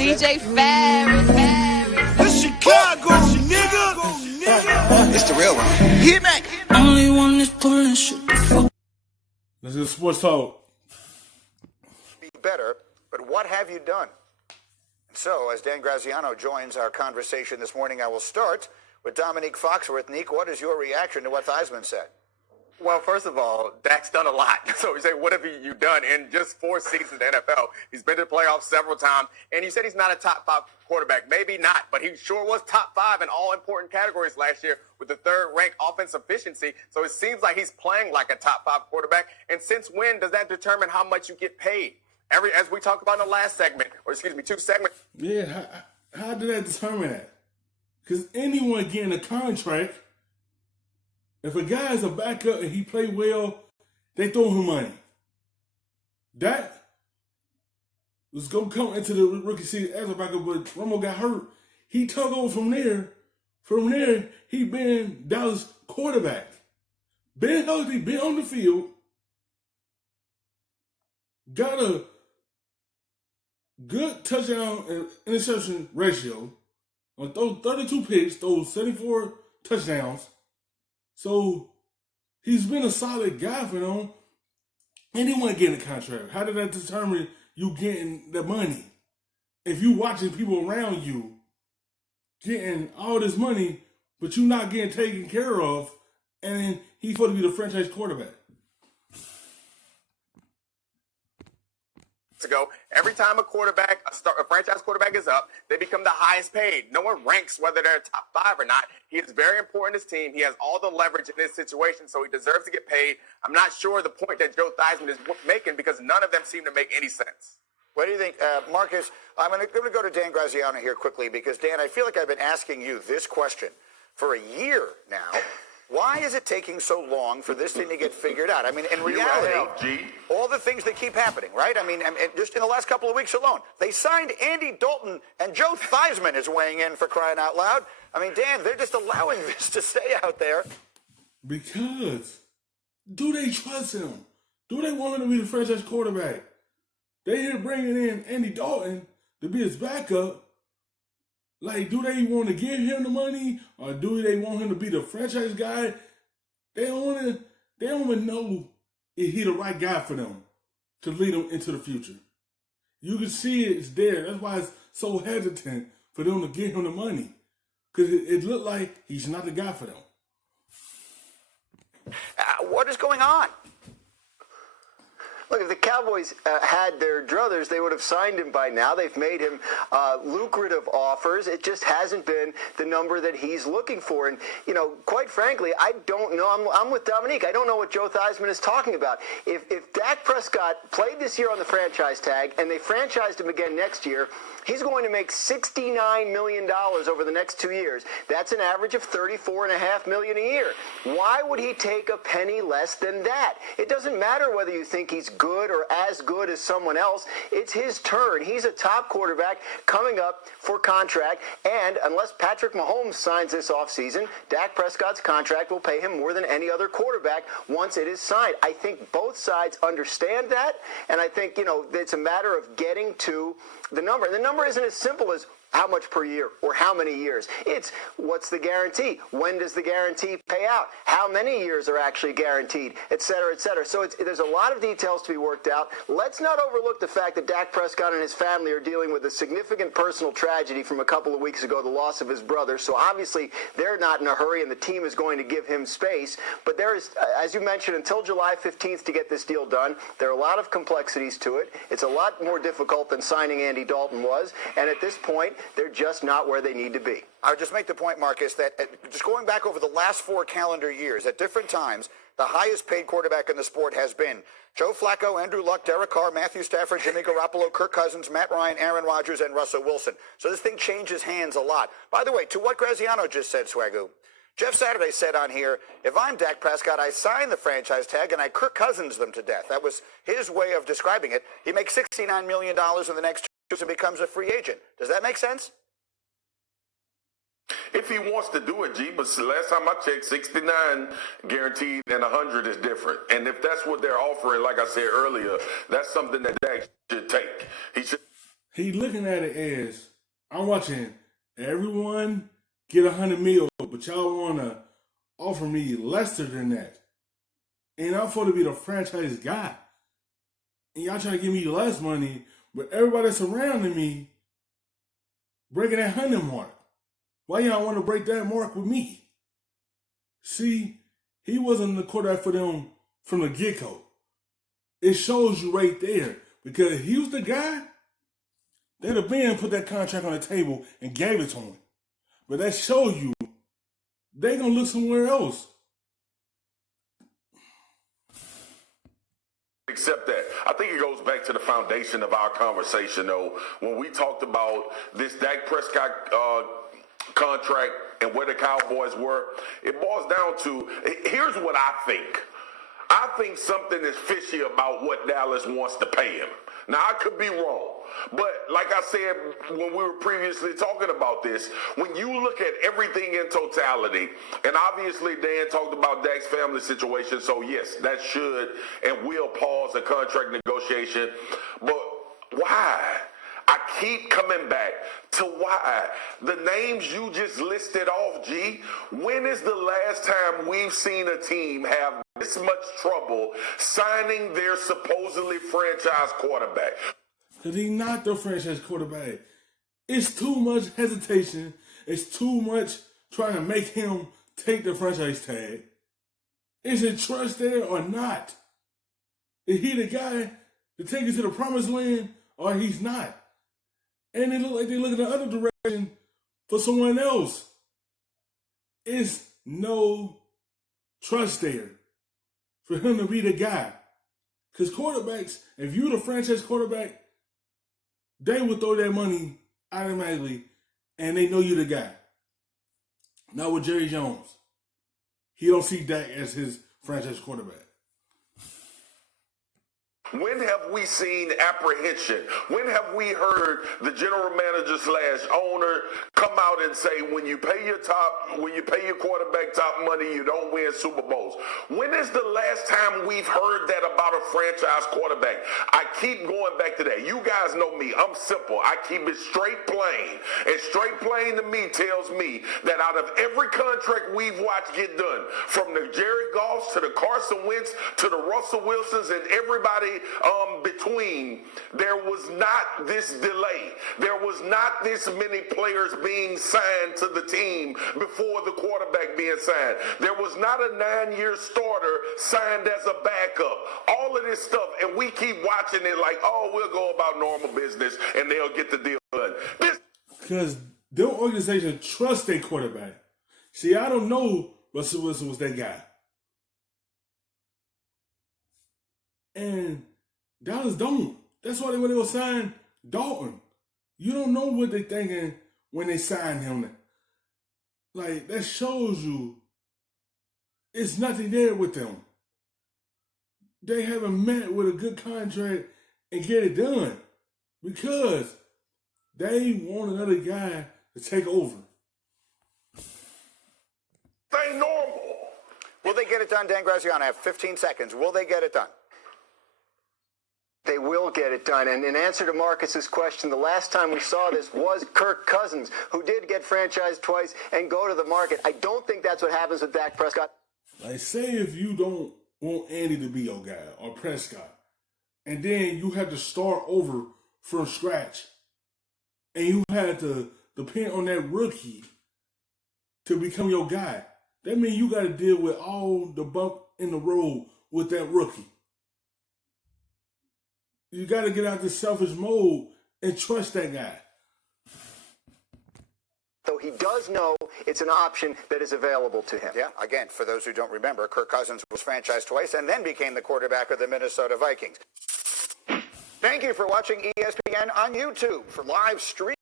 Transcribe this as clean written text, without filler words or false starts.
DJ Ferris. This Chicago, nigga. It's the real one. Hit me. Only one is pulling shit. This is sports talk. Be better, but what have you done? So, as Dan Graziano joins our conversation this morning, I will start with Dominique Foxworth. Nick, what is your reaction to what Theismann said? Well, first of all, Dak's done a lot. So you say, what have you done in just 4 seasons in the NFL? He's been to the playoffs several times, and you said he's not a top 5 quarterback. Maybe not, but he sure was top 5 in all important categories last year with the 3rd-ranked offensive efficiency. So it seems like he's playing like a top 5 quarterback. And since when does that determine how much you get paid? As we talked about in the last segment, or excuse me, 2 segments. Yeah, how did that determine that? Because anyone getting a contract, if a guy is a backup and he play well, they throw him money. That was going to come into the rookie season as a backup, but Romo got hurt. He took over from there. From there, he been Dallas quarterback. Been healthy, been on the field. Got a good touchdown and interception ratio. On those 32 picks, those 74 touchdowns. So he's been a solid guy for them. Anyone getting a contract, how did that determine you getting the money? If you watching people around you getting all this money, but you not getting taken care of, and he's supposed to be the franchise quarterback. Ago, every time a franchise quarterback is up, they become the highest paid. No one ranks whether they're top 5 or not. He is very important to his team. He has all the leverage in this situation, so he deserves to get paid. I'm not sure the point that Joe Theismann is making because none of them seem to make any sense. What do you think, Marcus? I'm going to go to Dan Graziano here quickly because, Dan, I feel like I've been asking you this question for a year now. Why is it taking so long for this thing to get figured out? I mean, in reality, all the things that keep happening, right? I mean, just in the last couple of weeks alone, they signed Andy Dalton, and Joe Theismann is weighing in for crying out loud. I mean, Dan, they're just allowing this to stay out there. Because do they trust him? Do they want him to be the franchise quarterback? They here bringing in Andy Dalton to be his backup. Like, do they want to give him the money, or do they want him to be the franchise guy? They don't even know if he's the right guy for them to lead them into the future. You can see it's there. That's why it's so hesitant for them to give him the money, because it looked like he's not the guy for them. What is going on? Look, if the Cowboys had their druthers, they would have signed him by now. They've made him lucrative offers. It just hasn't been the number that he's looking for. And, you know, quite frankly, I don't know. I'm with Dominique. I don't know what Joe Theismann is talking about. If Dak Prescott played this year on the franchise tag and they franchised him again next year, he's going to make $69 million over the next 2 years. That's an average of $34.5 million a year. Why would he take a penny less than that? It doesn't matter whether you think he's good or as good as someone else. It's his turn. He's a top quarterback coming up for contract, and unless Patrick Mahomes signs this offseason, Dak Prescott's contract will pay him more than any other quarterback once it is signed. I think both sides understand that, and I think, you know, it's a matter of getting to the number. And the number isn't as simple as how much per year or how many years. It's what's the guarantee? When does the guarantee pay out? How many years are actually guaranteed, et cetera, et cetera. So there's a lot of details to be worked out. Let's not overlook the fact that Dak Prescott and his family are dealing with a significant personal tragedy from a couple of weeks ago, the loss of his brother. So obviously they're not in a hurry and the team is going to give him space. But there is, as you mentioned, until July 15th to get this deal done, there are a lot of complexities to it. It's a lot more difficult than signing Andy Dalton was. And at this point, they're just not where they need to be. I would just make the point, Marcus, that just going back over the last 4 calendar years, at different times, the highest paid quarterback in the sport has been Joe Flacco, Andrew Luck, Derek Carr, Matthew Stafford, Jimmy Garoppolo, Kirk Cousins, Matt Ryan, Aaron Rodgers, and Russell Wilson. So this thing changes hands a lot. By the way, to what Graziano just said, Swagoo, Jeff Saturday said on here, if I'm Dak Prescott, I sign the franchise tag and I Kirk Cousins them to death. That was his way of describing it. He makes $69 million in the next 2 years and becomes a free agent. Does that make sense? If he wants to do it, G, but last time I checked, 69 guaranteed and 100 is different. And if that's what they're offering, like I said earlier, that's something that Dak should take. He should. He looking at it as, I'm watching everyone get $100 million, but y'all want to offer me lesser than that. And I'm supposed to be the franchise guy. And y'all trying to give me less money, but everybody surrounding me breaking that 100 mark. Why y'all want to break that mark with me? See, he wasn't the quarterback for them from the get-go. It shows you right there. Because if he was the guy, they'd have been put that contract on the table and gave it to him. But that shows you they going to look somewhere else. Accept that. I think it goes back to the foundation of our conversation, though, when we talked about this Dak Prescott contract and where the Cowboys were. It boils down to, here's what I think. I think something is fishy about what Dallas wants to pay him. Now, I could be wrong, but like I said when we were previously talking about this, when you look at everything in totality, and obviously Dan talked about Dak's family situation, so yes, that should and will pause a contract negotiation, but why? I keep coming back to why. The names you just listed off, G, when is the last time we've seen a team have this much trouble signing their supposedly franchise quarterback? Because he's not the franchise quarterback. It's too much hesitation. It's too much trying to make him take the franchise tag. Is it trust there or not? Is he the guy to take you to the promised land or he's not? And it look like they look in the other direction for someone else. It's no trust there for him to be the guy. Because quarterbacks, if you're the franchise quarterback, they will throw their money automatically and they know you're the guy. Not with Jerry Jones. He don't see Dak as his franchise quarterback. When have we seen apprehension? When have we heard the general manager / owner come out and say, when you pay your quarterback top money, you don't win Super Bowls? When is the last time we've heard that about a franchise quarterback? I keep going back to that. You guys know me. I'm simple. I keep it straight plain. And straight plain to me tells me that out of every contract we've watched get done, from the Jared Goffs to the Carson Wentz to the Russell Wilsons and everybody between, there was not this delay. There was not this many players being signed to the team before the quarterback being signed. There was not a 9-year starter signed as a backup. All of this stuff, and we keep watching it like, oh, we'll go about normal business and they'll get the deal done. Because their organization trusts their quarterback. See, I don't know Russell Wilson was that guy. And Dallas don't. That's why they were sign Dalton. You don't know what they're thinking when they sign him. Like, that shows you it's nothing there with them. They haven't met with a good contract and get it done because they want another guy to take over. They normal. Will they get it done, Dan Graziano? I have 15 seconds. Will they get it done? They will get it done. And in answer to Marcus's question, the last time we saw this was Kirk Cousins, who did get franchised twice and go to the market. I don't think that's what happens with Dak Prescott. Like, say if you don't want Andy to be your guy or Prescott, and then you had to start over from scratch, and you had to depend on that rookie to become your guy, that means you got to deal with all the bump in the road with that rookie. You got to get out this selfish mode and trust that guy. So he does know it's an option that is available to him. Yeah, again, for those who don't remember, Kirk Cousins was franchised twice and then became the quarterback of the Minnesota Vikings. Thank you for watching ESPN on YouTube. For live stream